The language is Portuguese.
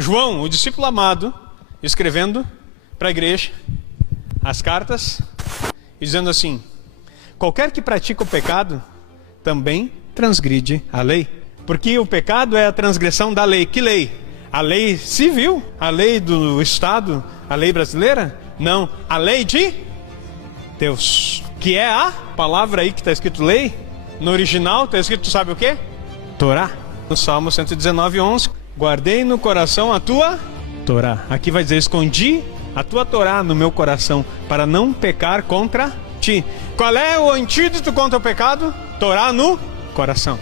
João, o discípulo amado, escrevendo para a igreja as cartas e dizendo assim: qualquer que pratica o pecado também transgride a lei. Porque o pecado é a transgressão da lei. Que lei? A lei civil? A lei do Estado? A lei brasileira? Não, a lei de Deus. Que é a palavra aí que está escrito lei. No original está escrito, sabe o que? Torá. No Salmo 119:11, guardei no coração a tua Torá. Aqui vai dizer, escondi a tua Torá no meu coração para não pecar contra ti. Qual é o antídoto contra o pecado? Torá no coração.